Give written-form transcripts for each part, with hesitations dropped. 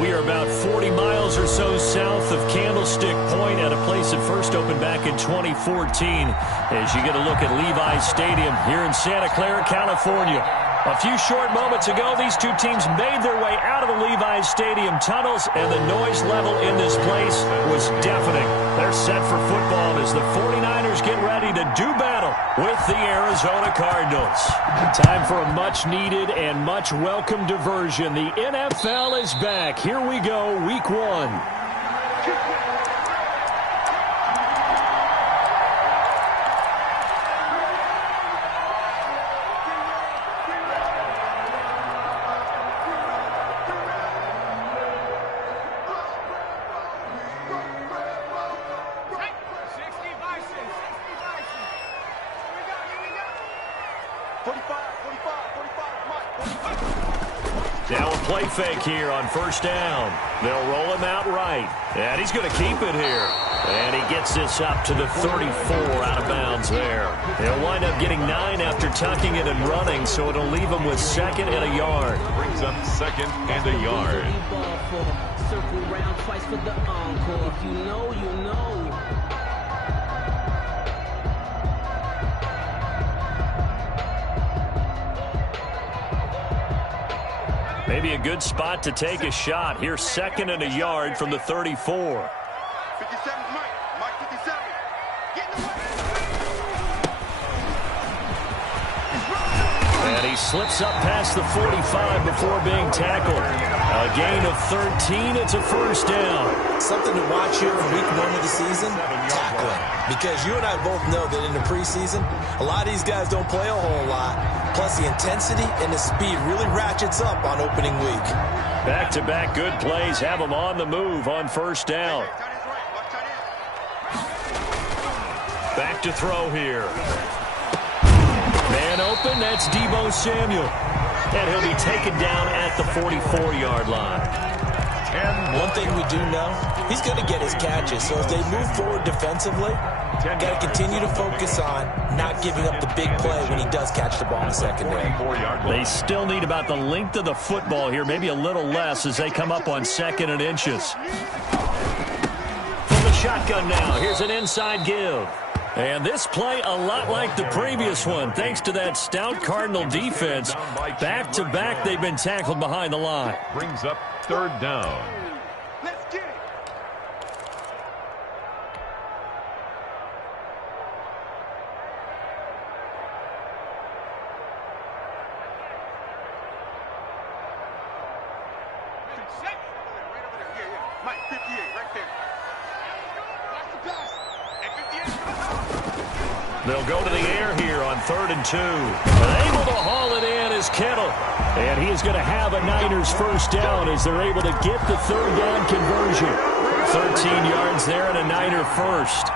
We are about 40 miles or so south of Candlestick Point at a place that first opened back in 2014 as you get a look at Levi's Stadium here in Santa Clara, California. A few short moments ago, these two teams made their way out of the Levi's Stadium tunnels, and the noise level in this place was deafening. They're set for football as the 49ers get ready to do battle with the Arizona Cardinals. Time for a much-needed and much-welcome diversion. The NFL is back. Here we go, Week 1. Now a play fake here on first down. They'll roll him out right. And he's going to keep it here. And he gets this up to the 34 out of bounds there. He'll wind up getting 9 after tucking it and running, so it'll leave him with 2nd and a yard. Brings up 2nd and a yard. Circle round twice for the encore. If you know, you know. Maybe a good spot to take a shot. Here's 2nd and a yard from the 34. 57, Mike 57. Get in the way. And he slips up past the 45 before being tackled. A gain of 13. It's a first down. Something to watch here in week 1 of the season, tackling. Because you and I both know that in the preseason, a lot of these guys don't play a whole lot. Plus, the intensity and the speed really ratchets up on opening week. Back-to-back good plays have them on the move on first down. Back to throw here. Man open, that's Deebo Samuel. And he'll be taken down at the 44-yard line. One thing we do know, he's going to get his catches. So as they move forward defensively, got to continue to focus on not giving up the big play when he does catch the ball in the secondary. They still need about the length of the football here, maybe a little less as they come up on 2nd and inches. From the shotgun now, here's an inside give. And this play a lot like the previous one, thanks to that stout Cardinal defense. Back-to-back, they've been tackled behind the line. Brings up 3rd down. Let's get it. Right over there. Yeah. Mike 58, right there. Watch the pass. And 58. They'll go to the air here on 3rd and 2. Able to haul it in is Kittle. And he is going to have a Niners first down as they're able to get the 3rd down conversion. 13 yards there and a Niner first.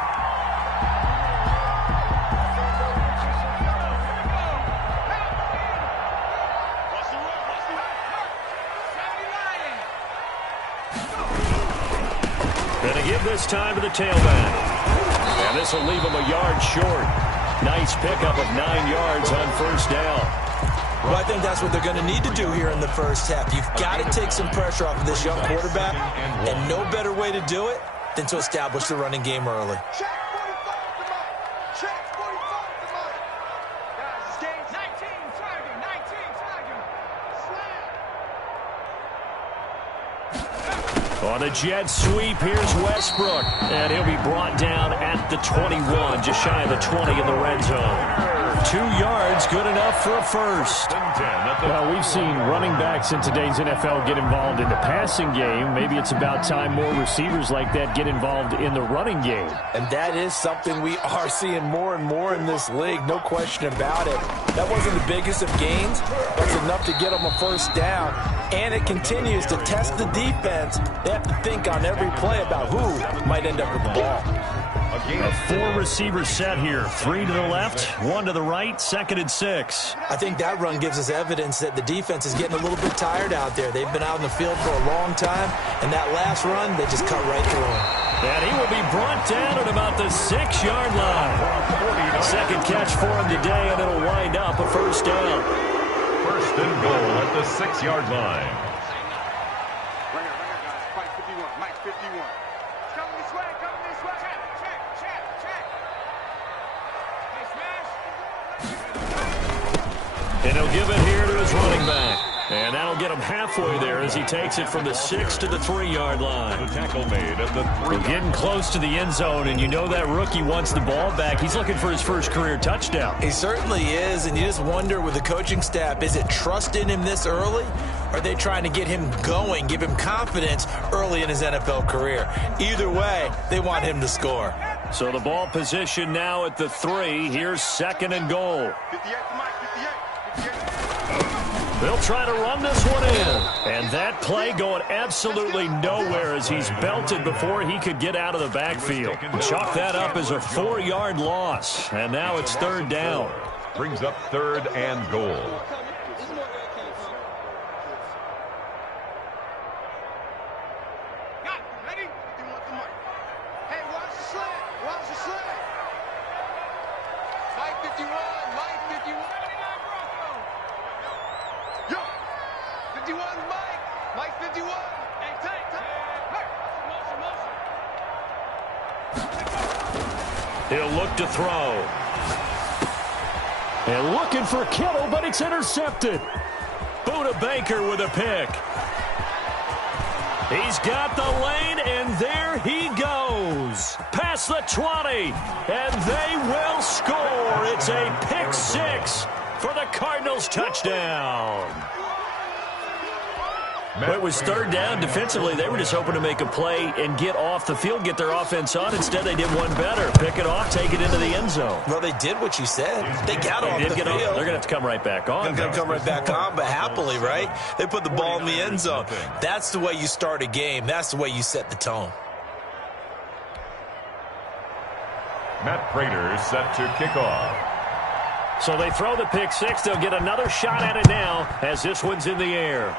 Going to give this time to the tailback. And this will leave him a yard short. Nice pickup of 9 yards on first down. Well, I think that's what they're going to need to do here in the first half. You've got to take some pressure off of this young quarterback, and no better way to do it than to establish the running game early. Check 45 to Mike. Check 45 to Mike. Guys, it's game 19 target. 19 target. Slam. On a jet sweep, here's Westbrook. And he'll be brought down at the 21, just shy of the 20 in the red zone. 2 yards, good enough for a first. Well, we've seen running backs in today's NFL get involved in the passing game. Maybe it's about time more receivers like that get involved in the running game. And that is something we are seeing more and more in this league, no question about it. That wasn't the biggest of gains. That's enough to get them a first down. And it continues to test the defense. They have to think on every play about who might end up with the ball. A 4-receiver set here. 3 to the left, 1 to the right, 2nd and 6. I think that run gives us evidence that the defense is getting a little bit tired out there. They've been out in the field for a long time, and that last run, they just cut right through him. And he will be brought down at about the 6-yard line. 2nd catch for him today, and it'll wind up a first down. First and goal at the 6-yard line. Bring it, 51. Mike 51. Coming this way. Coming this way. Check. Hey, smash. And he'll give it here to his running back. And that'll get him halfway there as he takes it from the 6 to the 3-yard line. The tackle made at the 3. We're getting close to the end zone, and you know that rookie wants the ball back. He's looking for his first career touchdown. He certainly is, and you just wonder with the coaching staff, is it trust in him this early? Or are they trying to get him going, give him confidence early in his NFL career? Either way, they want him to score. So the ball position now at the 3. Here's 2nd and goal. 58 to Mike. 58. They'll try to run this one in. And that play going absolutely nowhere as he's belted before he could get out of the backfield. Chalk that up as a 4-yard loss. And now it's 3rd down. Brings up 3rd and goal. Got it. Ready? 51 to Mike. Hey, watch the slant. Watch the slant. Mike 51. Mike 51. Yo. 51, Mike. Mike 51. Hey, take. Hey. Motion. He'll look to throw. And looking for Kittle, but it's intercepted. Buda Baker with a pick. He's got the lane, and there he goes. Past the 20, and they will score. It's a pick 6 for the Cardinals touchdown. But it was 3rd down. Defensively, they were just hoping to make a play and get off the field, get their offense on. Instead, they did one better. Pick it off, take it into the end zone. Well, they did what you said. They got off the field. They're going to have to come right back on. They're going to come right back on, but happily, right? They put the ball in the end zone. That's the way you start a game. That's the way you set the tone. Matt Prater set to kick off. So they throw the pick 6. They'll get another shot at it now as this one's in the air.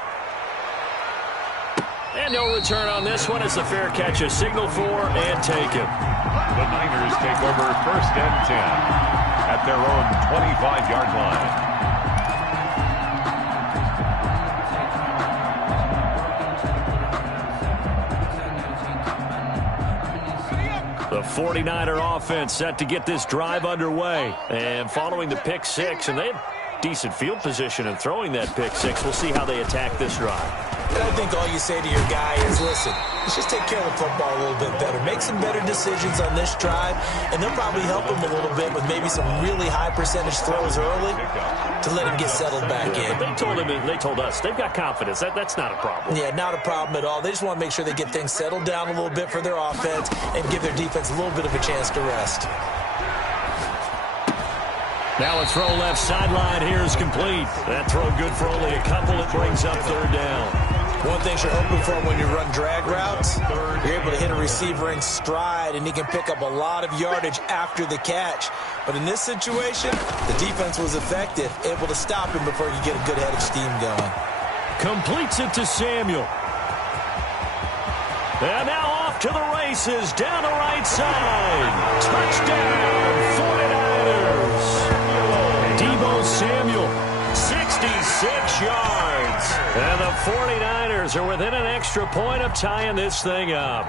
And no return on this one. It's a fair catch, a signal for, and taken. The Niners take over 1st and 10 at their own 25-yard line. The 49er offense set to get this drive underway. And following the pick 6, and they had decent field position in throwing that pick 6. We'll see how they attack this drive. And I think all you say to your guy is, listen, let's just take care of the football a little bit better. Make some better decisions on this drive, and they'll probably help him a little bit with maybe some really high percentage throws early to let him get settled back in. They told us they've got confidence. That's not a problem. Yeah, not a problem at all. They just want to make sure they get things settled down a little bit for their offense and give their defense a little bit of a chance to rest. Now a throw left sideline here is complete. That throw good for only a couple. It brings up 3rd down. One thing you're hoping for when you run drag routes, you're able to hit a receiver in stride, and he can pick up a lot of yardage after the catch. But in this situation, the defense was effective, able to stop him before he could get a good head of steam going. Completes it to Samuel. And now off to the races, down the right side. Touchdown, 49ers. Deebo Samuel, 66 yards. And the 49ers are within an extra point of tying this thing up.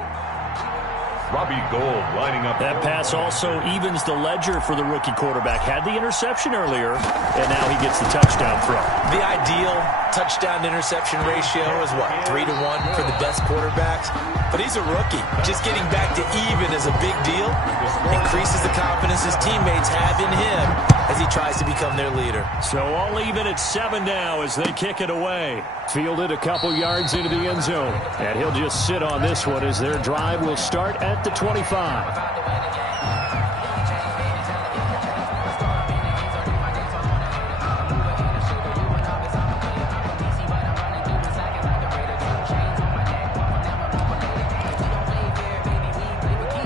Robbie Gould lining up. That pass also evens the ledger for the rookie quarterback. Had the interception earlier, and now he gets the touchdown throw. The ideal touchdown-interception ratio is what, 3 to 1 for the best quarterbacks? But he's a rookie. Just getting back to even is a big deal. Increases the confidence his teammates have in him as he tries to become their leader. So all even at 7 now as they kick it away. Fielded a couple yards into the end zone. And he'll just sit on this one as their drive will start at the 25.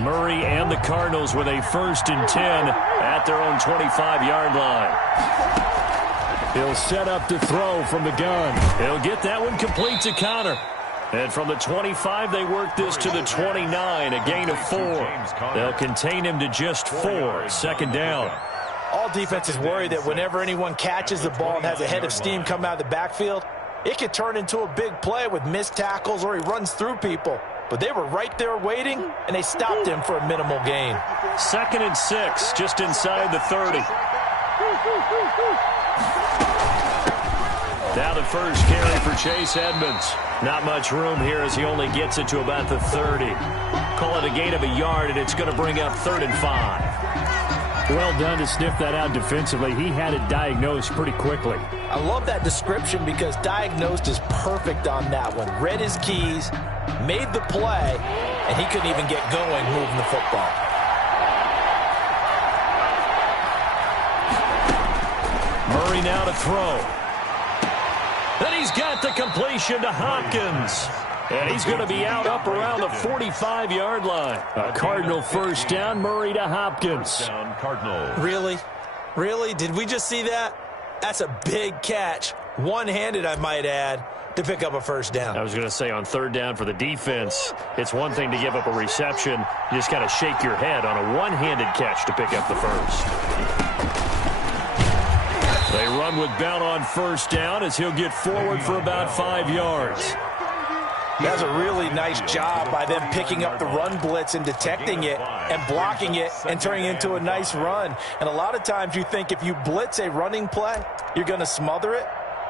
Murray and the Cardinals with a 1st and 10 at their own 25-yard line. He'll set up to throw from the gun. He'll get that one complete to Connor. And from the 25, they work this to the 29, a gain of 4. They'll contain him to just 4, 2nd down. All defenses worry that whenever anyone catches the ball and has a head of steam come out of the backfield, it could turn into a big play with missed tackles or he runs through people. But they were right there waiting, and they stopped him for a minimal gain. 2nd and 6, just inside the 30. Now the first carry for Chase Edmonds. Not much room here as he only gets it to about the 30. Call it a gain of a yard, and it's going to bring up 3rd and 5. Well done to sniff that out defensively. He had it diagnosed pretty quickly. I love that description because diagnosed is perfect on that one. Read his keys, made the play, and he couldn't even get going moving the football. Murray now to throw. Then he's got the completion to Hopkins. And he's going to be out up around the 45-yard line. A Cardinal first down, Murray to Hopkins. Cardinal. Really? Really? Did we just see that? That's a big catch. One-handed, I might add, to pick up a first down. I was going to say on 3rd down for the defense, it's one thing to give up a reception. You just got to shake your head on a one-handed catch to pick up the first. They run with Bell on 1st down as he'll get forward for about 5 yards. That's a really nice job by them picking up the run blitz and detecting it and blocking it and turning it into a nice run. And a lot of times you think if you blitz a running play, you're going to smother it.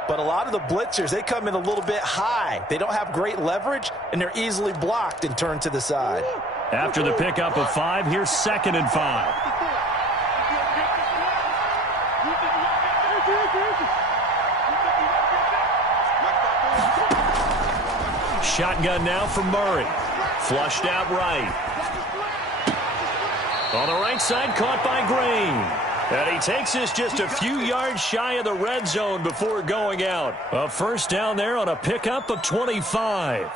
But a lot of the blitzers, they come in a little bit high. They don't have great leverage, and they're easily blocked and turned to the side. After the pickup of 5, here's 2nd and 5. Shotgun now for Murray. Flushed out right. On the right side, caught by Green. And he takes this just a few yards shy of the red zone before going out. A first down there on a pickup of 25.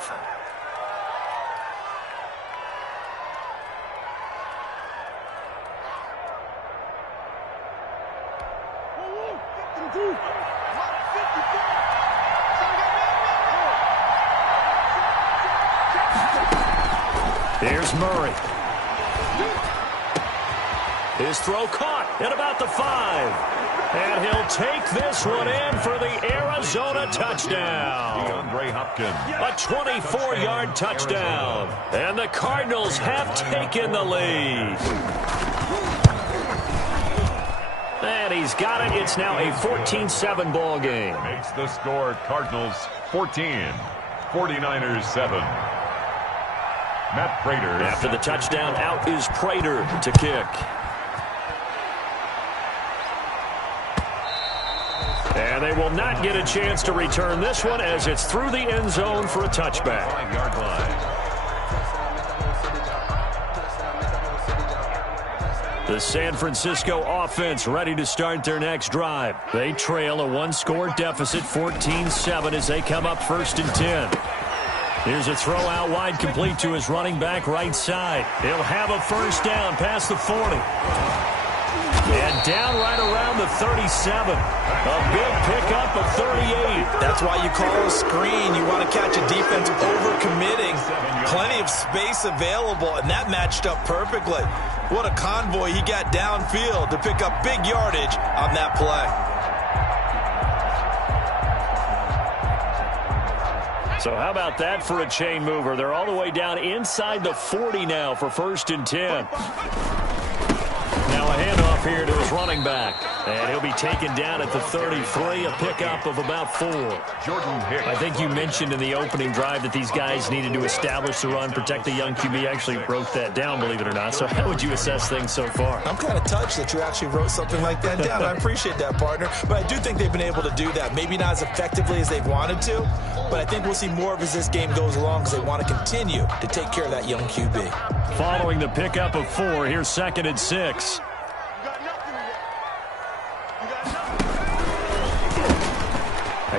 Here's Murray. His throw caught at about the 5. And he'll take this one in for the Arizona touchdown. DeAndre Hopkins. A 24-yard touchdown. And the Cardinals have taken the lead. And he's got it. It's now a 14-7 ball game. Makes the score Cardinals 14, 49ers 7. Matt Prater. After the touchdown, out is Prater to kick. And they will not get a chance to return this one as it's through the end zone for a touchback. 5-yard line. The San Francisco offense ready to start their next drive. They trail a one-score deficit, 14-7, as they come up 1st and 10. Here's a throw out wide, complete to his running back right side. He'll have a first down past the 40. And down right around the 37. A big pickup of 38. That's why you call a screen. You want to catch a defense over-committing. Plenty of space available, and that matched up perfectly. What a convoy he got downfield to pick up big yardage on that play. So how about that for a chain mover? They're all the way down inside the 40 now for 1st and 10. Now a handoff here to his running back. And he'll be taken down at the 33, a pickup of about 4. Jordan Hicks. I think you mentioned in the opening drive that these guys needed to establish the run, protect the young QB. Actually wrote that down, believe it or not. So how would you assess things so far? I'm kind of touched that you actually wrote something like that down. I appreciate that, partner. But I do think they've been able to do that. Maybe not as effectively as they've wanted to, but I think we'll see more of as this game goes along because they want to continue to take care of that young QB. Following the pickup of 4, here's 2nd and 6.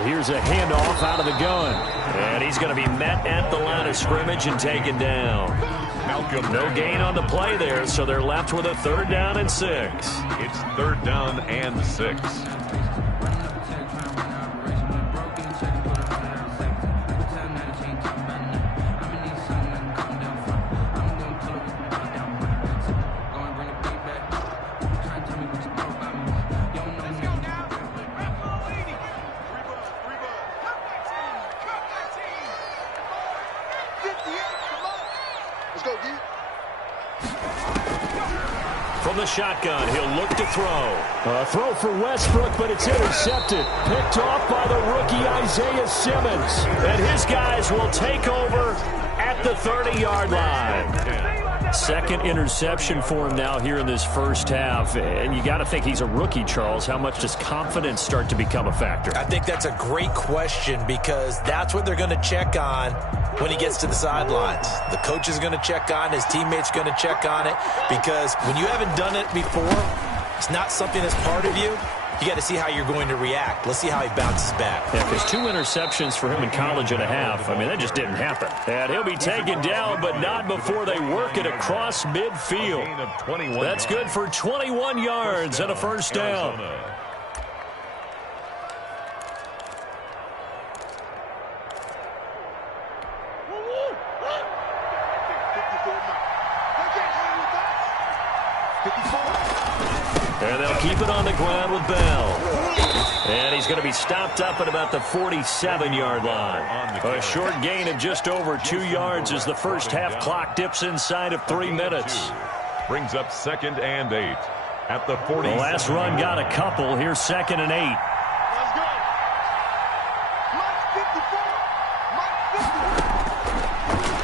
Here's a handoff out of the gun. And he's going to be met at the line of scrimmage and taken down. No gain on the play there, so they're left with a 3rd down and 6. It's 3rd down and 6. Let's go, D. From the shotgun, he'll look to throw. A throw for Westbrook, but it's intercepted. Picked off by the rookie Isaiah Simmons. And his guys will take over at the 30-yard line. Second interception for him now here in this first half. And you got to think he's a rookie, Charles. How much does confidence start to become a factor? I think that's a great question because that's what they're going to check on when he gets to the sidelines. The coach is going to check on, his teammates going to check on it, because when you haven't done it before, it's not something that's part of you. You got to see how you're going to react. Let's see how he bounces back. Yeah, because 2 interceptions for him in college and a half. I mean, that just didn't happen. And he'll be taken down, but not before they work it across midfield. That's good for 21 yards and a first down. And they'll keep it on the ground with Bell. And he's going to be stopped up at about the 47-yard line. A short gain of just over 2 yards as the first half clock dips inside of 3 minutes. Brings up 2nd and 8 at the 40. The last run got a couple. Here's 2nd and 8. Let's go.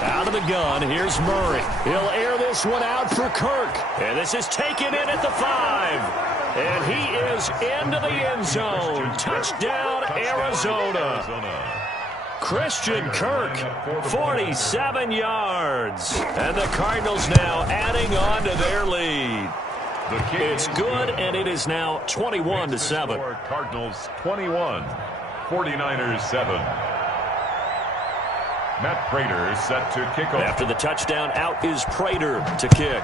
Out of the gun, here's Murray. He'll air this one out for Kirk. And this is taken in at the 5. And he is into the end zone. Touchdown, Arizona. Christian Kirk, 47 yards. And the Cardinals now adding on to their lead. It's good, and it is now 21-7. Cardinals 21, 49ers 7. Matt Prater set to kick off. After the touchdown, out is Prater to kick.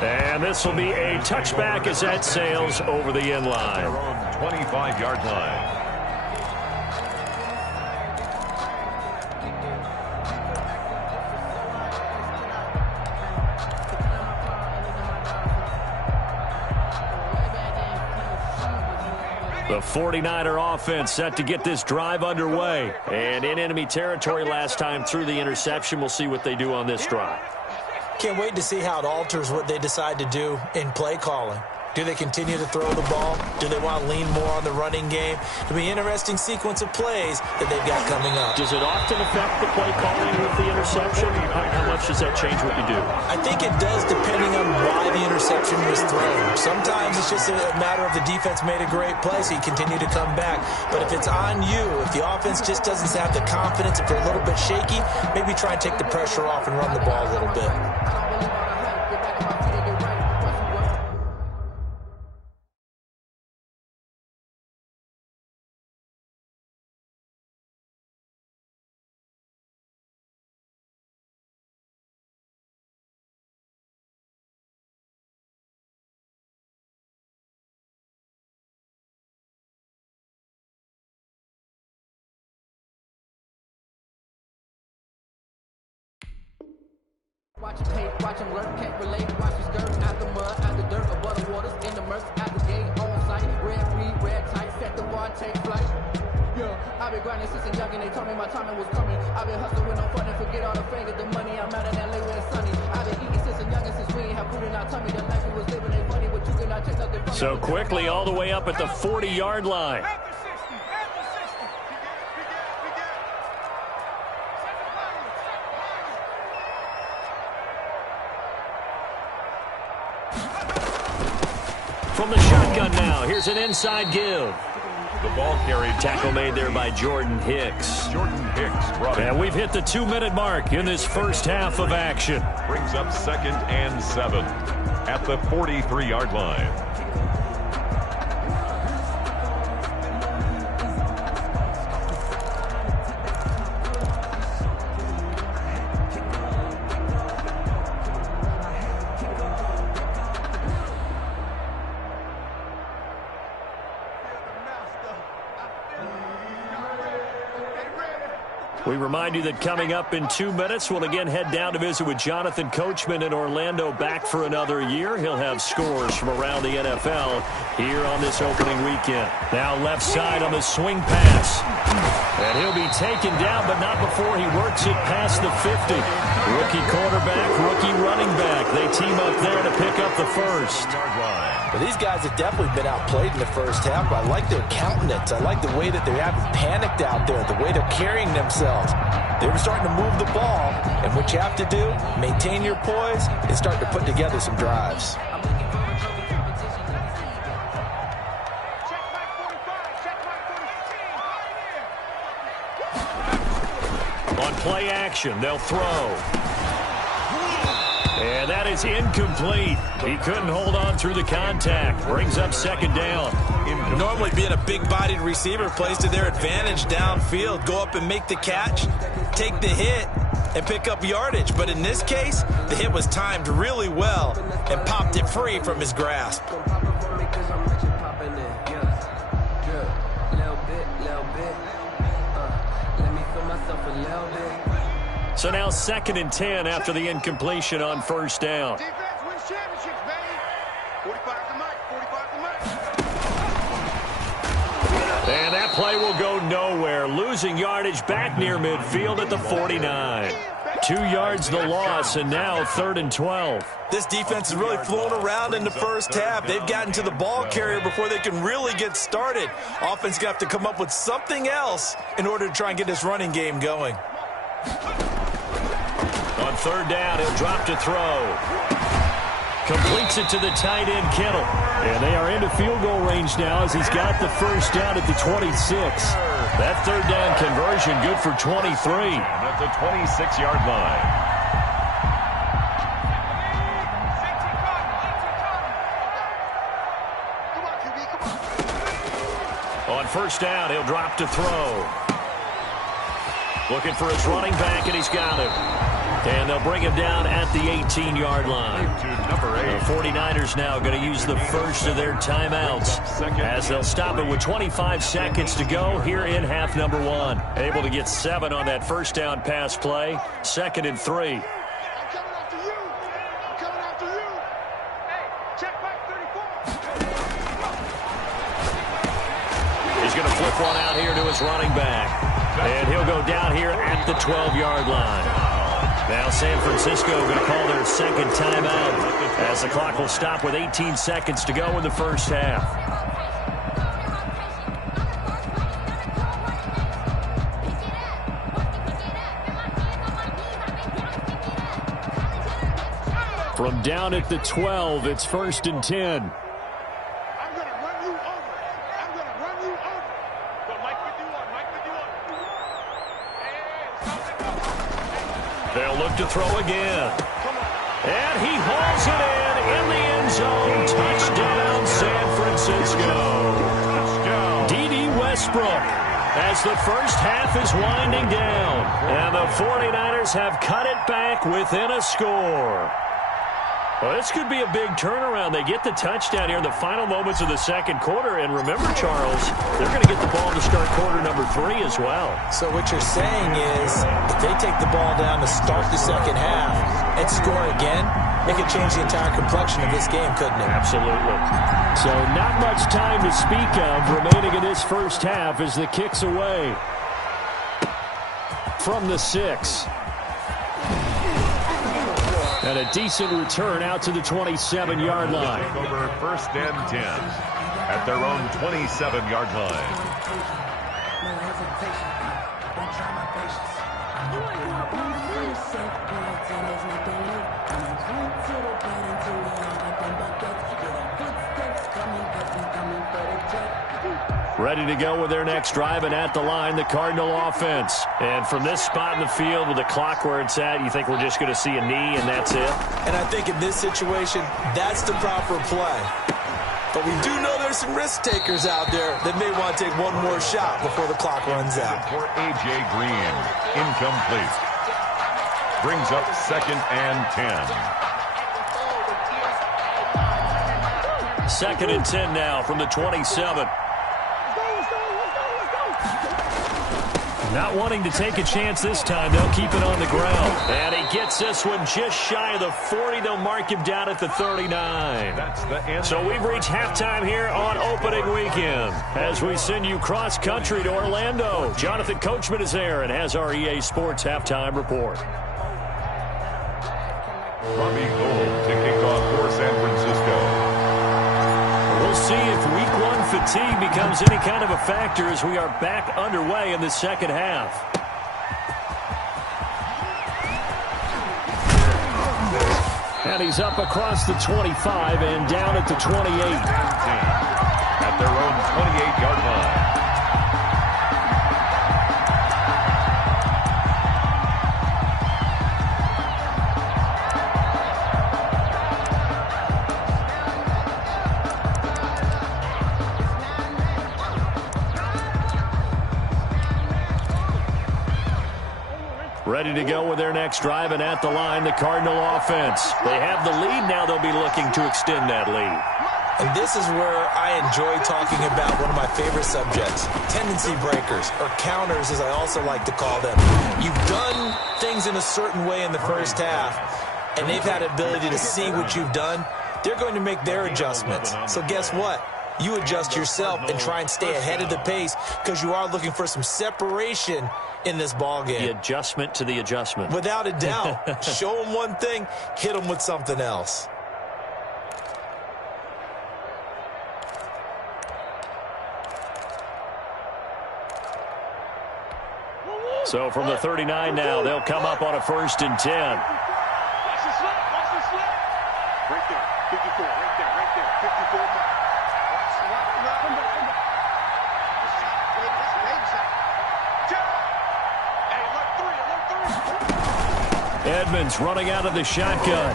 And this will be a touchback as that sails over the end line. 25-yard line. The 49er offense set to get this drive underway. And in enemy territory last time through the interception. We'll see what they do on this drive. Can't wait to see how it alters what they decide to do in play calling. Do they continue to throw the ball? Do they want to lean more on the running game? It'll be an interesting sequence of plays that they've got coming up. Does it often affect the play calling with the interception? How much does that change what you do? I think it does, depending on why the interception was thrown. Sometimes it's just a matter of the defense made a great play, so you continue to come back. But if it's on you, if the offense just doesn't have the confidence, if they're a little bit shaky, maybe try and take the pressure off and run the ball a little bit. Watch him hate, watch him lurk, can't relate. Watch his dirt, out the mud, out the dirt, above the waters, in the murk, out the gate, on sight. Red read, red tight, set the bar, take flight. Yeah, I've been grinding since a young and they told me my timing was coming. I've been hustling with no fun and forget all the fingers, the money. I'm out in LA where it's sunny. I've been eating since a young and since we ain't have food in our tummy. The life we was living ain't funny, but you cannot take nothing from me. So quickly all the way up at the 40-yard line. From the shotgun now, here's an inside give. The ball carried. Tackle made there by Jordan Hicks. Jordan Hicks brought it. And we've hit the 2-minute mark in this first half of action. Brings up 2nd and 7 at the 43-yard line. We remind you that coming up in 2 minutes, we'll again head down to visit with Jonathan Coachman in Orlando, back for another year. He'll have scores from around the NFL here on this opening weekend. Now left side on the swing pass. And he'll be taken down, but not before he works it past the 50. Rookie quarterback, rookie running back. They team up there to pick up the first. Well, these guys have definitely been outplayed in the first half, but I like their countenance. I like the way that they haven't panicked out there, the way they're carrying themselves. They were starting to move the ball, and what you have to do, maintain your poise and start to put together some drives. On play action, they'll throw. And that is incomplete. He couldn't hold on through the contact. Brings up second down. Normally being a big-bodied receiver plays to their advantage downfield. Go up and make the catch, take the hit, and pick up yardage. But in this case, the hit was timed really well and popped it free from his grasp. So now 2nd and 10 after the incompletion on first down. Defense wins championships, baby. 45 to Mike. 45 to Mike. And that play will go nowhere. Losing yardage back near midfield at the 49. 2 yards the loss, and now 3rd and 12. This defense is really flown around in the first half. They've gotten to the ball carrier before they can really get started. Offense going to have to come up with something else in order to try and get this running game going. On 3rd down, he'll drop to throw. Completes it to the tight end, Kittle. And they are into field goal range now as he's got the first down at the 26. That 3rd down conversion good for 23. At the 26-yard line. On first down, he'll drop to throw. Looking for his running back, and he's got him. And they'll bring him down at the 18-yard line. To number 8. The 49ers now going to use the first of their timeouts as they'll stop it with 25 seconds to go here in half number 1. Able to get 7 on that first down pass play. 2nd and 3. I'm coming after you. I'm coming after you. Hey, check back 34. He's going to flip one out here to his running back. And he'll go down here at the 12-yard line. Now San Francisco going to call their 2nd timeout as the clock will stop with 18 seconds to go in the first half. From down at the 12, it's 1st and 10. I'm going to run you over. I'm going to run you over. Go, Mike 51. Mike 51. They'll look to throw again. And he hauls it in the end zone. Touchdown, San Francisco. D.D. Westbrook as the first half is winding down. And the 49ers have cut it back within a score. Well, this could be a big turnaround. They get the touchdown here in the final moments of the second quarter. And remember, Charles, they're going to get the ball to start quarter number 3 as well. So what you're saying is if they take the ball down to start the second half and score again, it could change the entire complexion of this game, couldn't it? Absolutely. So not much time to speak of remaining in this first half as the kick's away from the 6. And a decent return out to the 27-yard line. Take over 1st and 10 at their own 27-yard line. Ready to go with their next drive, and at the line, the Cardinal offense. And from this spot in the field with the clock where it's at, you think we're just going to see a knee and that's it? And I think in this situation, that's the proper play. But we do know there's some risk takers out there that may want to take one more shot before the clock runs out. For A.J. Green, incomplete. Brings up 2nd and 10. 2nd and 10 now from the 27. Not wanting to take a chance this time, they'll keep it on the ground. And he gets this one just shy of the 40. They'll mark him down at the 39. That's the end. So we've reached halftime here on opening weekend. As we send you cross-country to Orlando, Jonathan Coachman is there and has our EA Sports halftime report. Robbie Gould to kick off for San Francisco. We'll see if week one fatigue becomes any kind of a factor as we are back underway in the second half. And he's up across the 25 and down at the 28. At their own 28-yard line. Ready to go with their next drive, and at the line, the Cardinal offense. They have the lead now. They'll be looking to extend that lead. And this is where I enjoy talking about one of my favorite subjects, tendency breakers, or counters as I also like to call them. You've done things in a certain way in the first half, and they've had the ability to see what you've done. They're going to make their adjustments. So guess what? You adjust yourself and try and stay ahead of the pace because you are looking for some separation in this ball game. The adjustment to the adjustment. Without a doubt. Show them one thing, hit them with something else. So from the 39 now, they'll come up on a 1st and 10. Watch the slip. Watch the slip. Right there. 54. Right there. Right there. 54 now. Edmonds running out of the shotgun.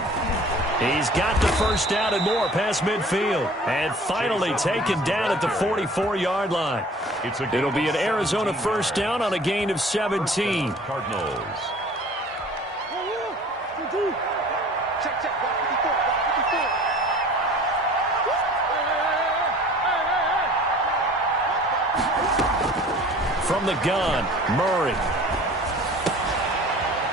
He's got the first down and more past midfield. And finally taken down at the 44-yard line. It'll be an Arizona first down on a gain of 17. Cardinals. Check, check. 54. From the gun, Murray.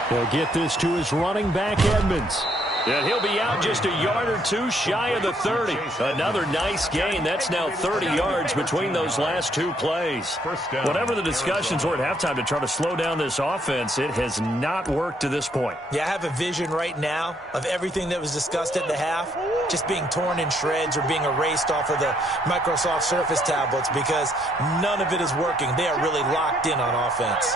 He'll get this to his running back, Edmonds. And he'll be out just a yard or two shy of the 30. Another nice gain. That's now 30 yards between those last two plays. Whatever the discussions were at halftime to try to slow down this offense, it has not worked to this point. Yeah, I have a vision right now of everything that was discussed at the half just being torn in shreds or being erased off of the Microsoft Surface tablets because none of it is working. They are really locked in on offense.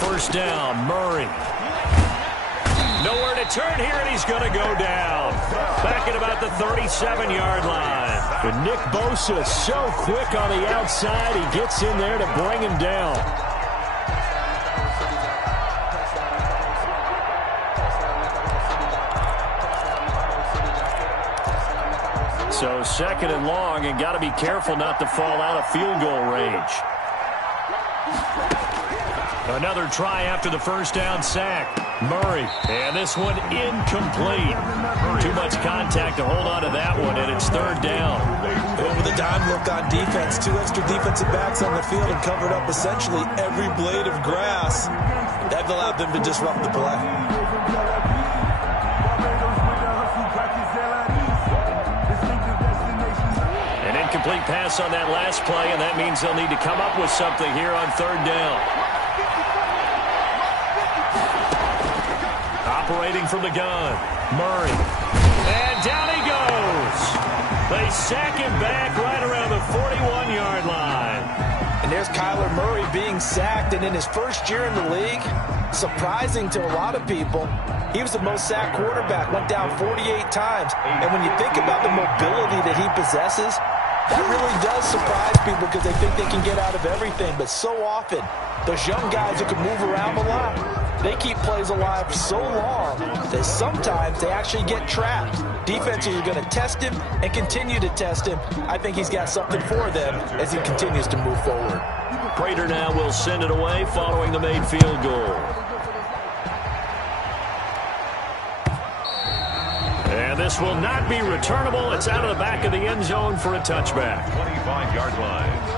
First down, Murray. Nowhere to turn here, and he's going to go down. Back at about the 37-yard line. But Nick Bosa so quick on the outside, he gets in there to bring him down. So 2nd and long, and got to be careful not to fall out of field goal range. Another try after the first down sack. Murray. And this one incomplete. Too much contact to hold on to that one, and it's 3rd down. With a dime look on defense, 2 extra defensive backs on the field and covered up essentially every blade of grass. That allowed them to disrupt the play. An incomplete pass on that last play, and that means they'll need to come up with something here on 3rd down. Operating from the gun, Murray. And down he goes. They sack him back right around the 41-yard line. And there's Kyler Murray being sacked, and in his first year in the league, surprising to a lot of people, he was the most sacked quarterback, went down 48 times. And when you think about the mobility that he possesses, that really does surprise people because they think they can get out of everything. But so often, those young guys who can move around a lot, they keep plays alive so long that sometimes they actually get trapped. Defenses are going to test him and continue to test him. I think he's got something for them as he continues to move forward. Prater now will send it away following the made field goal. And pass will not be returnable. It's out of the back of the end zone for a touchback. 25-yard line.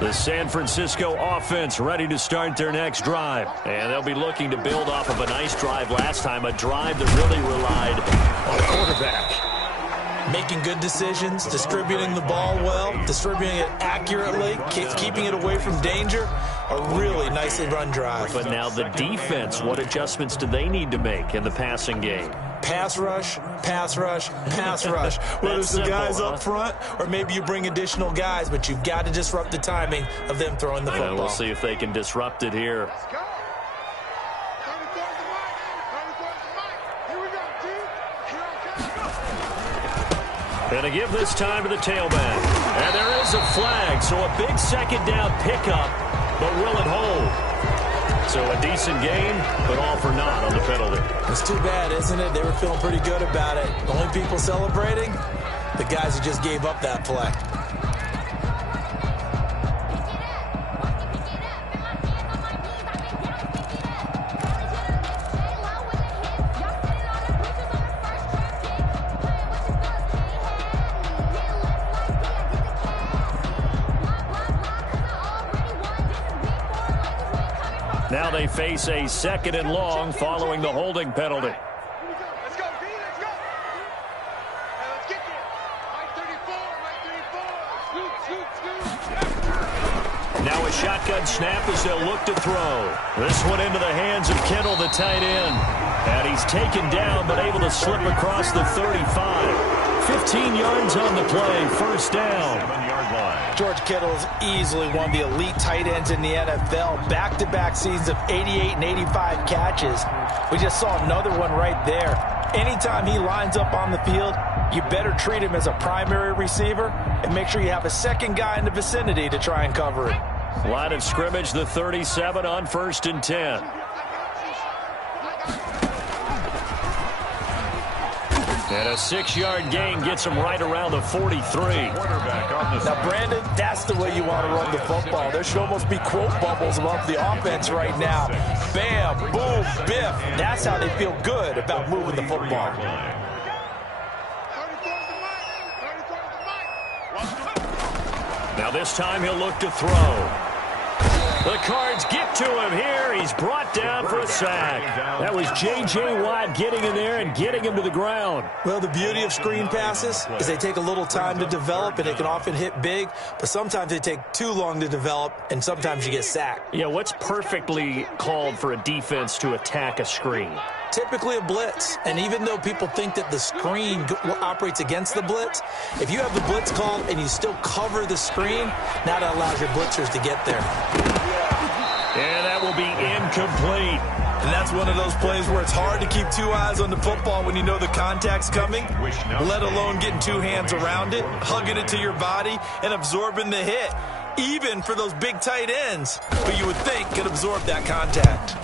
The San Francisco offense ready to start their next drive. And they'll be looking to build off of a nice drive last time, a drive that really relied on the quarterback. Making good decisions, distributing the ball well, distributing it accurately, keeping it away from danger. A really nicely run drive. But now the defense, what adjustments do they need to make in the passing game? Pass rush, pass rush, pass rush. Whether it's the guys up front or maybe you bring additional guys, but you've got to disrupt the timing of them throwing the football. And we'll see if they can disrupt it here. Let's go. 34's the mic. 34's the mic. Here we go, G. Here I come. And to give this time to the tailback. And there is a flag, so a big second down pickup, but will it hold? So a decent game, but all for naught on the penalty. It's too bad, isn't it? They were feeling pretty good about it. The only people celebrating, the guys who just gave up that play. Now they face a second and long following the holding penalty. Let's go, D. Let's go. Hey, let's get there. Right 34. Right 34. Scoot. Now a shotgun snap as they'll look to throw. This one into the hands of Kittle, the tight end. And he's taken down, but able to slip across the 35. 15 yards on the play, first down. 7-yard line. George Kittle is easily one of the elite tight ends in the NFL. Back-to-back seasons of 88 and 85 catches. We just saw another one right there. Anytime he lines up on the field, you better treat him as a primary receiver and make sure you have a second guy in the vicinity to try and cover it. Line of scrimmage, the 37 on 1st and 10. And a 6-yard gain gets him right around the 43. Quarterback on the Now, Brandon, that's the way you want to run the football. There should almost be quote bubbles above the offense right now. Bam, boom, biff. That's how they feel good about moving the football. 34's the mic. 34's the mic. Now this time he'll look to throw. The Cards get to him here. He's brought down for a sack. That was J.J. Watt getting in there and getting him to the ground. Well, the beauty of screen passes is they take a little time to develop, and they can often hit big, but sometimes they take too long to develop, and sometimes you get sacked. Yeah, what's perfectly called for a defense to attack a screen? Typically a blitz, and even though people think that the screen operates against the blitz, if you have the blitz called and you still cover the screen, now that allows your blitzers to get there. And that will be incomplete. And that's one of those plays where it's hard to keep two eyes on the football when you know the contact's coming, let alone getting two hands around it, hugging it to your body, and absorbing the hit, even for those big tight ends who you would think could absorb that contact.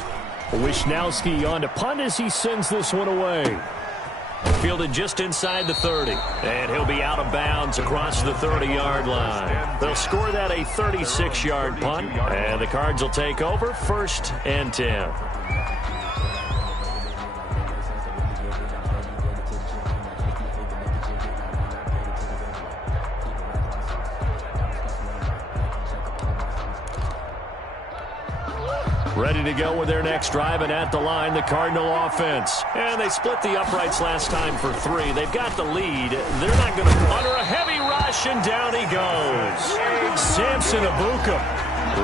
Wisnowski on to punt as he sends this one away. Fielded just inside the 30. And he'll be out of bounds across the 30-yard line. They'll score that a 36-yard punt. And the Cards will take over 1st and 10. Ready to go with their next drive, and at the line, the Cardinal offense. And they split the uprights last time for 3. They've got the lead. They're not going to under a heavy rush, and down he goes. Samson Ibuka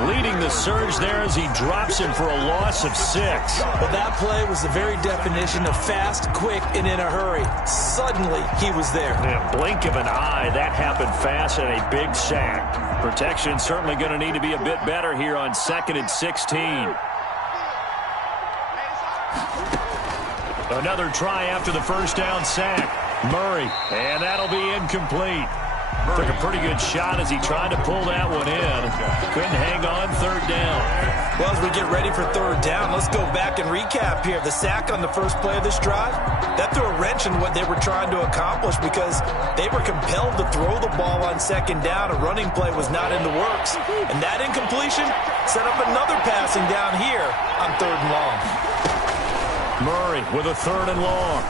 leading the surge there as he drops him for a loss of 6. Well, that play was the very definition of fast, quick, and in a hurry. Suddenly, he was there. Yeah, blink of an eye, that happened fast, and a big sack. Protection certainly going to need to be a bit better here on 2nd and 16. Another try after the first down sack. Murray, and that'll be incomplete. Took a pretty good shot as he tried to pull that one in. Couldn't hang on 3rd down. Well, as we get ready for third down, let's go back and recap here. The sack on the first play of this drive, that threw a wrench in what they were trying to accomplish because they were compelled to throw the ball on second down. A running play was not in the works. And that incompletion set up another passing down here on third and long. Murray with a third and long.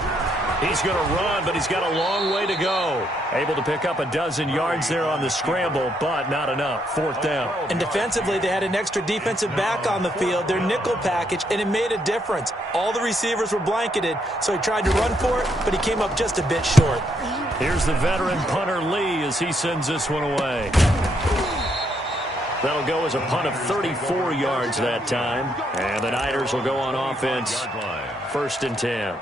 He's going to run, but he's got a long way to go. Able to pick up a dozen yards there on the scramble, but not enough. Fourth down. And defensively, they had an extra defensive back on the field, their nickel package, and it made a difference. All the receivers were blanketed, so he tried to run for it, but he came up just a bit short. Here's the veteran punter Lee as he sends this one away. That'll go as a punt of 34 yards that time. And the Niners will go on offense. First and 10.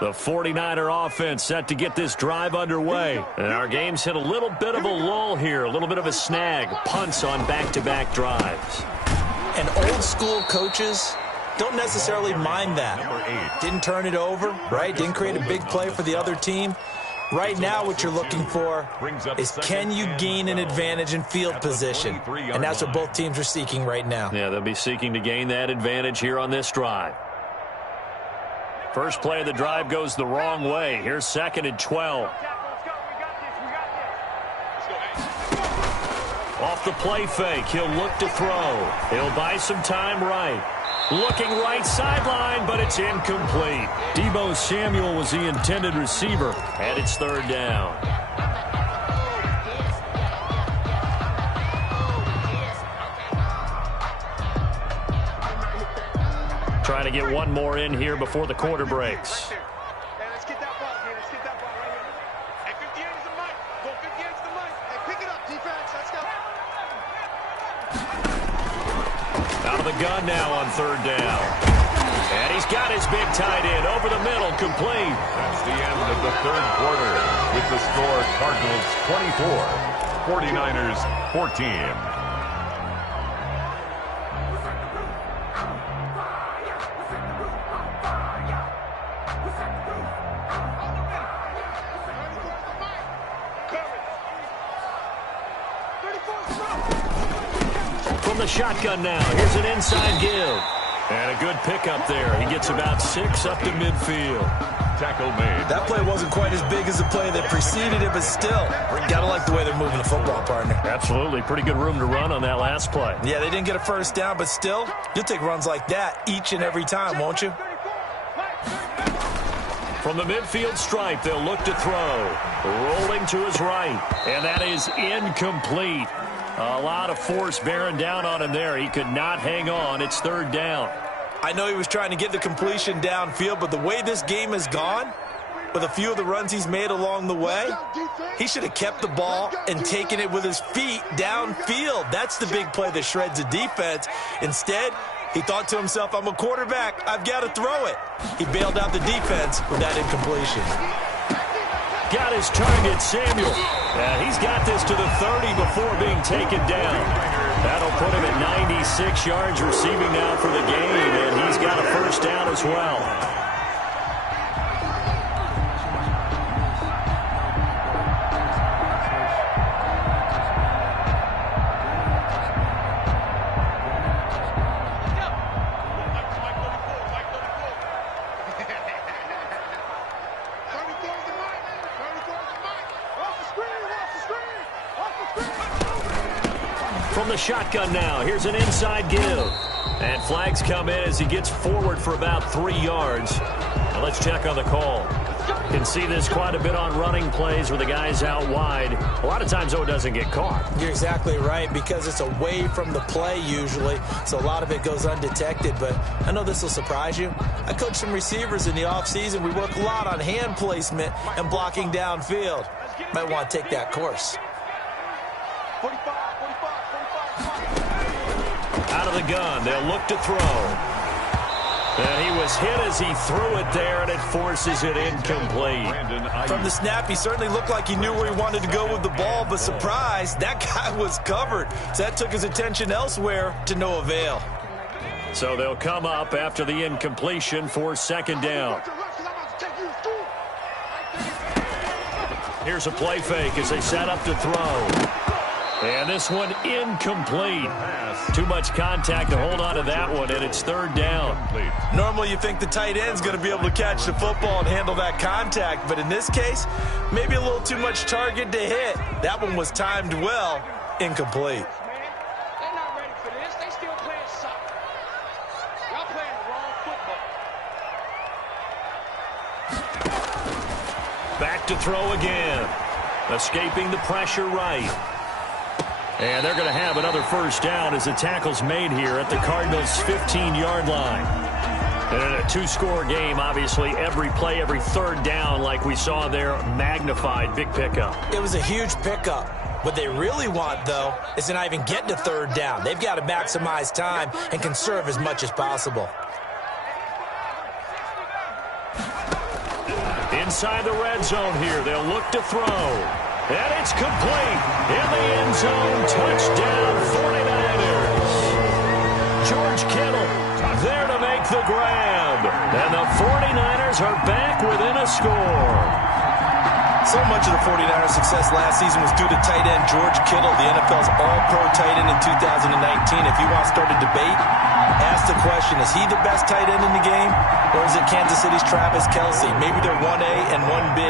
The 49er offense set to get this drive underway. And our game's hit a little bit of a lull here, a little bit of a snag. Punts on back-to-back drives. And old-school coaches don't necessarily mind that. Didn't turn it over, right? Didn't create a big play for the other team. Right now what you're looking for is can you gain an advantage in field position? And that's what both teams are seeking right now. Yeah, they'll be seeking to gain that advantage here on this drive. First play of the drive goes the wrong way. Here's second and 12. Off the play fake, he'll look to throw. He'll buy some time right. Looking right sideline, but it's incomplete. Deebo Samuel was the intended receiver, and it's third down. Trying to get one more in here before the quarter breaks. Hey, let's get that ball here. Let's get that ball right here. Hey, 58 is the mic. Go 58 is the mic. Hey, pick it up, defense. Let's go. Out of the gun now on third down. And he's got his big tight end over the middle, complete. That's the end of the third quarter with the score Cardinals 24, 49ers 14. From the shotgun now, here's an inside give. And a good pickup there. He gets about 6 up to midfield. Tackle made. That play wasn't quite as big as the play that preceded it, but still, gotta like the way they're moving the football, partner. Absolutely. Pretty good room to run on that last play. Yeah, they didn't get a first down, but still, you'll take runs like that each and every time, won't you? From the midfield stripe, they'll look to throw. Rolling to his right, and that is incomplete. A lot of force bearing down on him there. He could not hang on. It's third down. I know he was trying to get the completion downfield, but the way this game has gone, with a few of the runs he's made along the way, he should have kept the ball and taken it with his feet downfield. That's the big play that shreds the defense. Instead, he thought to himself, I'm a quarterback. I've got to throw it. He bailed out the defense with that incompletion. Got his target, Samuel. He's got this to the 30 before being taken down. That'll put him at 96 yards receiving now for the game, and he's got a first down as well. From the shotgun now, here's an inside give. And flags come in as he gets forward for about 3 yards. Now let's check on the call. You can see this quite a bit on running plays where the guy's out wide. A lot of times, though, it doesn't get caught. You're exactly right, because it's away from the play usually, so a lot of it goes undetected. But I know this will surprise you. I coach some receivers in the offseason. We work a lot on hand placement and blocking downfield. Might want to take that course. 45. Out of the gun, they'll look to throw. And he was hit as he threw it there, and it forces it incomplete. From the snap, he certainly looked like he knew where he wanted to go with the ball, but surprise, that guy was covered. So that took his attention elsewhere to no avail. So they'll come up after the incompletion for second down. I'm about to take you through Here's a play fake as they set up to throw. And this one incomplete. Too much contact to hold on to that one, and it's third down. Normally you think the tight end's going to be able to catch the football and handle that contact, but in this case, maybe a little too much target to hit. That one was timed well, incomplete. They're not ready for this. They still playing soccer. Y'all playing the wrong football. Back to throw again. Escaping the pressure right. And they're going to have another first down as the tackle's made here at the Cardinals' 15-yard line. And in a two-score game, obviously, every play, every third down, like we saw there, magnified. Big pickup. It was a huge pickup. What they really want, though, is to not even get to third down. They've got to maximize time and conserve as much as possible. Inside the red zone here, they'll look to throw. And it's complete. In the end zone, touchdown 49ers. George Kittle there to make the grab. And the 49ers are back within a score. So much of the 49ers' success last season was due to tight end George Kittle, the NFL's all-pro tight end in 2019. If you want to start a debate, ask the question, is he the best tight end in the game? Or is it Kansas City's Travis Kelce? Maybe they're 1A and 1B.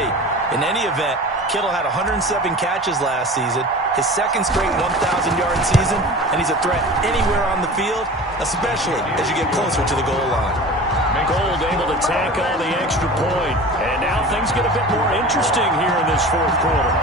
In any event, Kittle had 107 catches last season, his second straight 1,000-yard season, and he's a threat anywhere on the field, especially as you get closer to the goal line. Gold able to tack on the extra point. And now things get a bit more interesting here in this fourth quarter.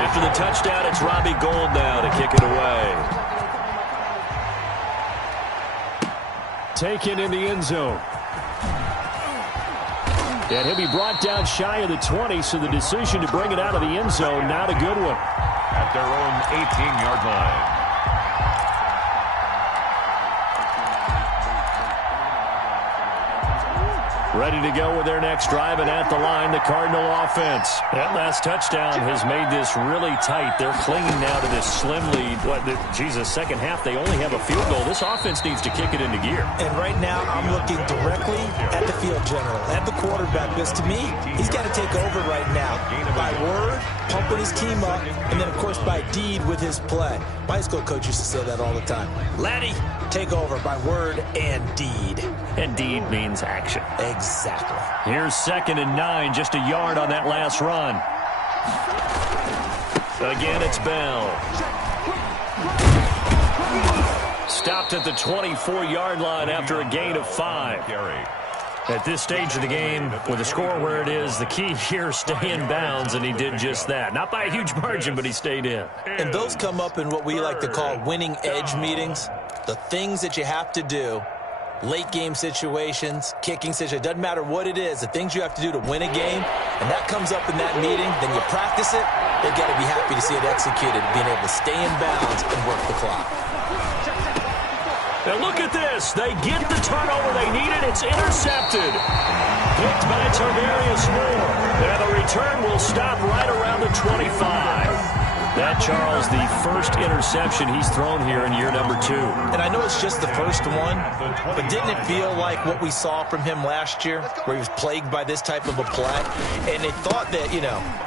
After the touchdown, it's Robbie Gould now to kick it away. Taken in the end zone. And he'll be brought down shy of the 20, so the decision to bring it out of the end zone, not a good one. At their own 18-yard line. Ready to go with their next drive, and at the line, the Cardinal offense. That last touchdown has made this really tight. They're clinging now to this slim lead. Second half, they only have a field goal. This offense needs to kick it into gear. And right now, I'm looking directly at the field general, at the quarterback, because to me, he's got to take over right now. By word, pumping his team up, and then, of course, by deed with his play. My high school coach used to say that all the time. Laddie, take over by word and deed. And deed means action. Exactly. Here's 2nd and 9, just a yard on that last run. Again, it's Bell. Stopped at the 24-yard line after a gain of 5. At this stage of the game, with the score where it is, the key here, stay in bounds, and he did just that. Not by a huge margin, but he stayed in. And those come up in what we like to call winning edge meetings. The things that you have to do, late game situations, kicking situations, doesn't matter what it is, the things you have to do to win a game, and that comes up in that meeting, then you practice it, they've got to be happy to see it executed, being able to stay in bounds and work the clock. And look at this. They get the turnover they needed. It's intercepted. Picked by Tarvarius Moore. And the return will stop right around the 25. That, Charles, the first interception he's thrown here in year number 2. And I know it's just the first one, but didn't it feel like what we saw from him last year, where he was plagued by this type of a play? And they thought that,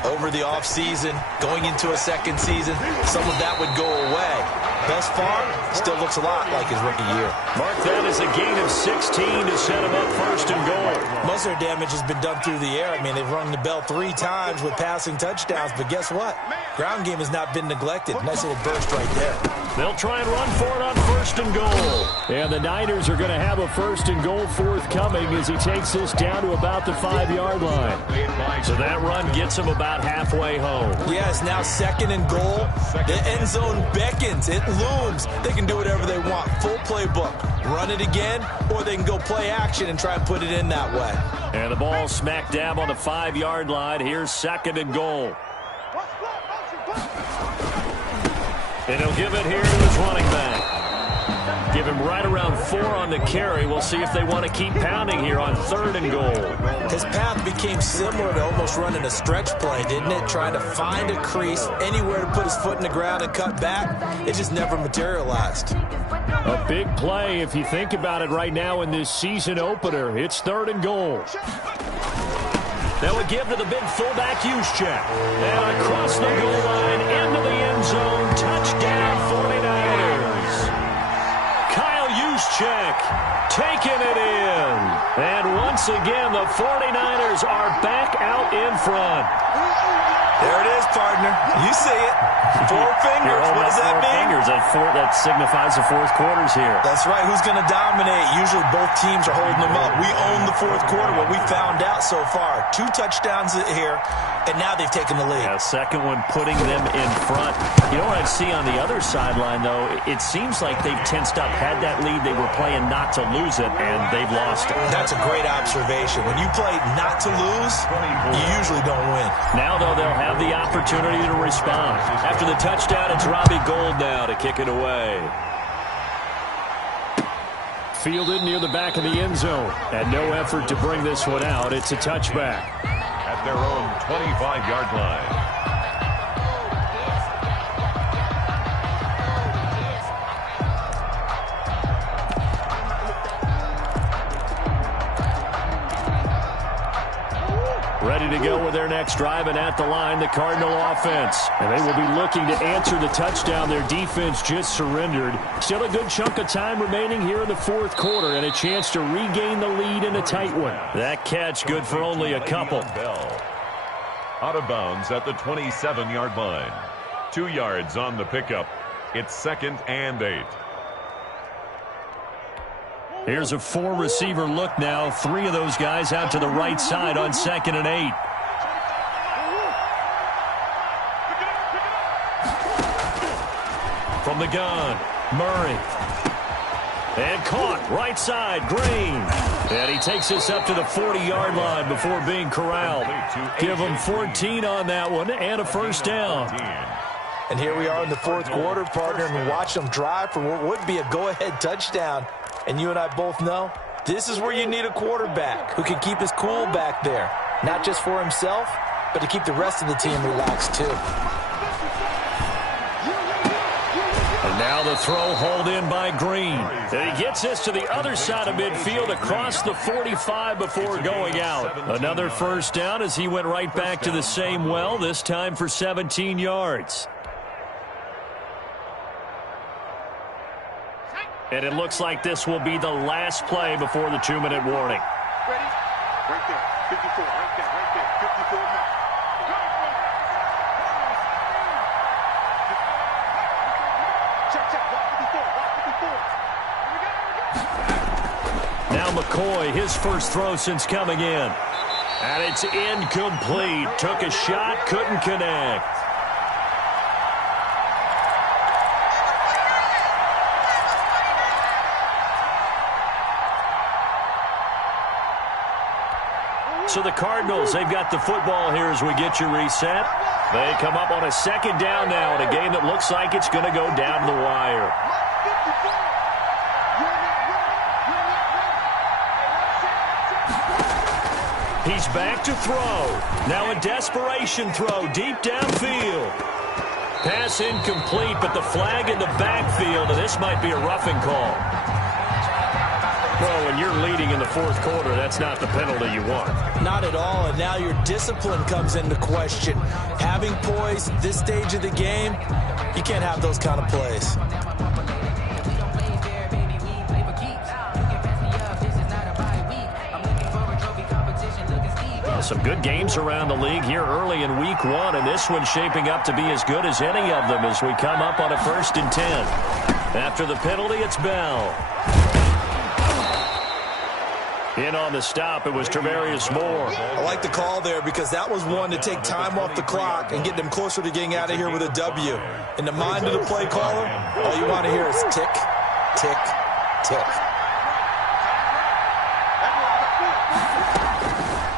over the offseason, going into a second season, some of that would go away. Thus far, still looks a lot like his rookie year. Mark that as a gain of 16 to set him up 1st and goal. Most of their damage has been done through the air. I mean, they've rung the bell 3 times with passing touchdowns, but guess what? Ground game has not been neglected. Nice little burst right there. They'll try and run for it on 1st and goal. And the Niners are going to have a 1st and goal forthcoming as he takes this down to about the 5-yard line. So that run gets him about halfway home. Yeah, it's now 2nd and goal. The end zone beckons. It looms. They can do whatever they want. Full playbook. Run it again, or they can go play action and try and put it in that way. And the ball smack dab on the 5-yard line. Here's 2nd and goal. And he'll give it here to his running back. Give him right around 4 on the carry. We'll see if they want to keep pounding here on 3rd and goal. His path became similar to almost running a stretch play, didn't it? Trying to find a crease, anywhere to put his foot in the ground and cut back. It just never materialized. A big play if you think about it right now in this season opener. It's 3rd and goal. They'll give to the big fullback Juszczyk. And across the goal line into the end zone. Touchdown 49ers. Kyle Juszczyk taking it in. And once again, the 49ers are back out in front. There it is, partner. You see it. 4 fingers. What does that mean? Fingers. That signifies the 4th quarter's here. That's right. Who's going to dominate? Usually both teams are holding them up. We own the 4th quarter, what we found out so far. 2 touchdowns here, and now they've taken the lead. Yeah, second one putting them in front. You know what I see on the other sideline, though? It seems like they've tensed up. Had that lead, they were playing not to lose it, and they've lost it. That's a great observation. When you play not to lose, you usually don't win. Now, though, they'll have the opportunity to respond. After the touchdown, it's Robbie Gould now to kick it away. Fielded near the back of the end zone. And no effort to bring this one out. It's a touchback. At their own 25-yard line. Ready to go with their next drive, and at the line, the Cardinal offense. And they will be looking to answer the touchdown. Their defense just surrendered. Still a good chunk of time remaining here in the 4th quarter, and a chance to regain the lead in a tight one. That catch good for only a couple. Out of bounds at the 27-yard line. 2 yards on the pickup. It's 2nd and 8. Here's a 4-receiver look now. 3 of those guys out to the right side on 2nd and 8. From the gun, Murray. And caught, right side, Green. And he takes this up to the 40-yard line before being corralled. Give him 14 on that one and a first down. And here we are in the 4th quarter, partner, and watch them drive for what would be a go-ahead touchdown. And you and I both know this is where you need a quarterback who can keep his cool back there. Not just for himself, but to keep the rest of the team relaxed too. And now the throw hauled in by Green. And he gets this to the other side of midfield across the 45 before going out. Another first down as he went right back to the same well, this time for 17 yards. And it looks like this will be the last play before the 2-minute warning. Ready? Right there. 54. Right there. Right there. 54 now. Check, check. Walk 54. Walk 54. Now McCoy, his first throw since coming in. And it's incomplete. Took a shot, couldn't connect. So the Cardinals, they've got the football here as we get you reset. They come up on a 2nd down now in a game that looks like it's going to go down the wire. He's back to throw. Now a desperation throw deep downfield. Pass incomplete, but the flag in the backfield, and this might be a roughing call. Well, when you're leading in the 4th quarter, that's not the penalty you want. Not at all, and now your discipline comes into question. Having poise at this stage of the game, you can't have those kind of plays. Some good games around the league here early in week 1, and this one's shaping up to be as good as any of them as we come up on a 1st and 10. After the penalty, it's Bell. In on the stop, it was Travarius Moore. I like the call there because that was one to take time off the clock and get them closer to getting out of here with a W. In the mind of the play caller, all you want to hear is tick, tick, tick.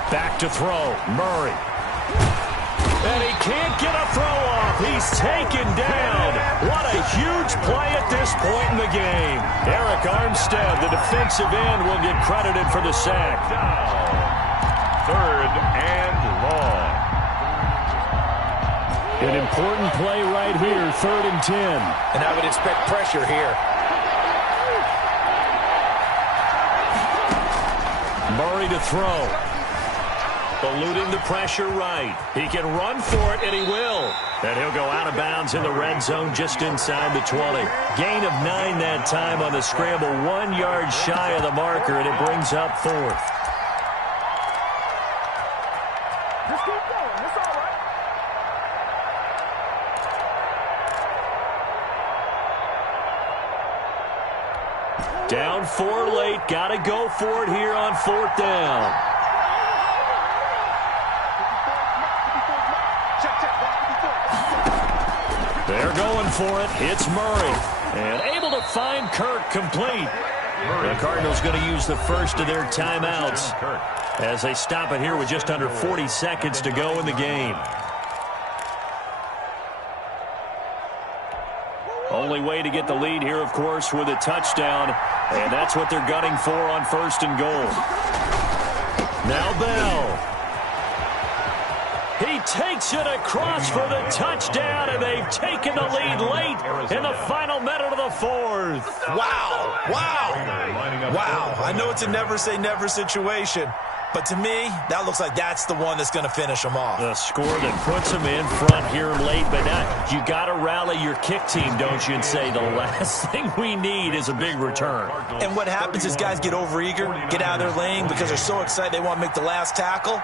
Back to throw, Murray. And he can't get a throw off. He's taken down. What a huge play at this point in the game. Eric Armstead, the defensive end, will get credited for the sack. Third and long. An important play right here, 3rd and 10. And I would expect pressure here. Murray to throw. Eluding the pressure right. He can run for it, and he will. And he'll go out of bounds in the red zone just inside the 20. Gain of 9 that time on the scramble. 1 yard shy of the marker, and it brings up 4th. Just keep going. It's all right. Down 4 late. Got to go for it here on 4th down. They're going for it. It's Murray. And able to find Kirk complete. The Cardinals going to use the first of their timeouts as they stop it here with just under 40 seconds to go in the game. Only way to get the lead here, of course, with a touchdown. And that's what they're gunning for on 1st and goal. Now Bell. He takes it across for the touchdown, and they've taken the lead late in the final minute of the 4th. Wow. Wow. Wow. I know it's a never say never situation, but to me, that looks like that's the one that's going to finish them off. The score that puts them in front here late, but now you got to rally your kick team, don't you, and say the last thing we need is a big return. And what happens is guys get overeager, get out of their lane because they're so excited they want to make the last tackle.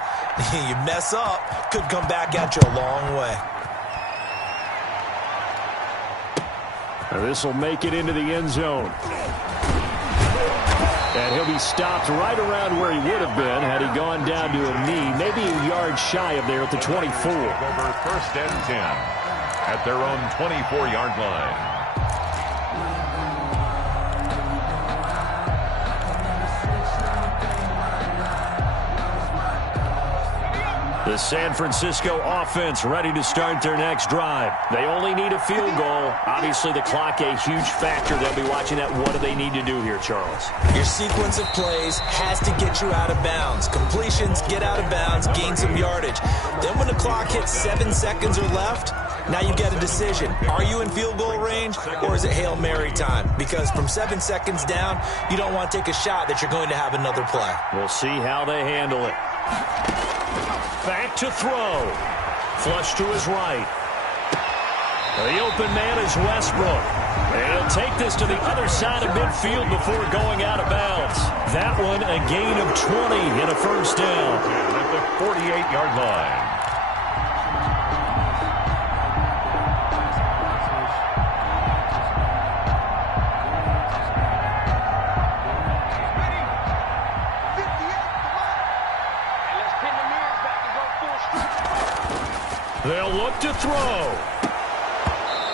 You mess up, could come back at you a long way. This will make it into the end zone. And he'll be stopped right around where he would have been had he gone down to a knee, maybe a yard shy of there at the 24. Over 1st and 10 at their own 24-yard line. The San Francisco offense ready to start their next drive. They only need a field goal. Obviously, the clock a huge factor. They'll be watching that. What do they need to do here, Charles? Your sequence of plays has to get you out of bounds. Completions, get out of bounds, gain some yardage. Then when the clock hits 7 seconds or left, now you get a decision. Are you in field goal range, or is it Hail Mary time? Because from 7 seconds down, you don't want to take a shot that you're going to have another play. We'll see how they handle it. Back to throw. Flush to his right. The open man is Westbrook. And he'll take this to the other side of midfield before going out of bounds. That one a gain of 20 and a 1st down. At the 48-yard line. They'll look to throw.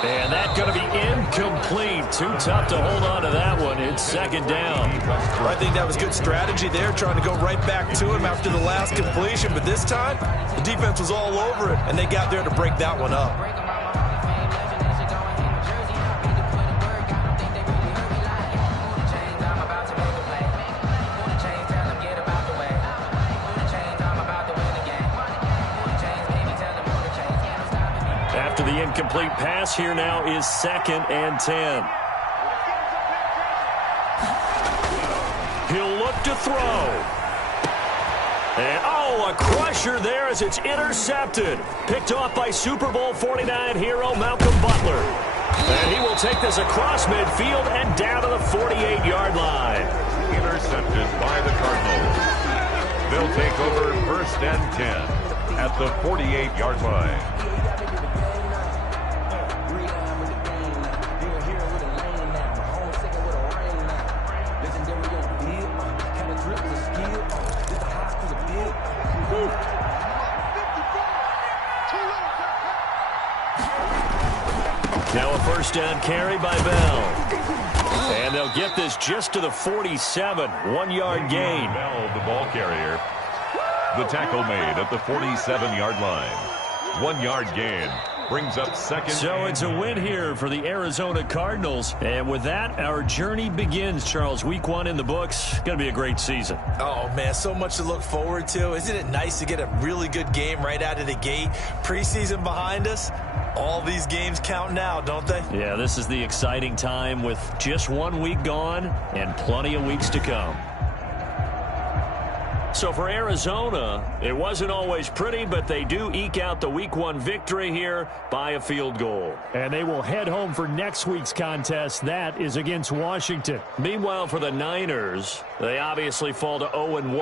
And that's going to be incomplete. Too tough to hold on to that one. It's 2nd down. I think that was good strategy there, trying to go right back to him after the last completion. But this time, the defense was all over it, and they got there to break that one up. The incomplete pass here now is 2nd and 10. He'll look to throw. And, a crusher there as it's intercepted. Picked off by Super Bowl 49 hero Malcolm Butler. And he will take this across midfield and down to the 48-yard line. Intercepted by the Cardinals. They'll take over 1st and 10 at the 48-yard line. Now a 1st down carry by Bell. And they'll get this just to the 47. 1-yard gain. Bell, the ball carrier. The tackle made at the 47-yard line. 1-yard gain. Brings up second. So it's a win here for the Arizona Cardinals. And with that, our journey begins, Charles. Week 1 in the books. Going to be a great season. Oh, man, so much to look forward to. Isn't it nice to get a really good game right out of the gate? Preseason behind us. All these games count now, don't they? Yeah, this is the exciting time with just 1 week gone and plenty of weeks to come. So for Arizona, it wasn't always pretty, but they do eke out the Week 1 victory here by a field goal. And they will head home for next week's contest. That is against Washington. Meanwhile, for the Niners, they obviously fall to 0-1.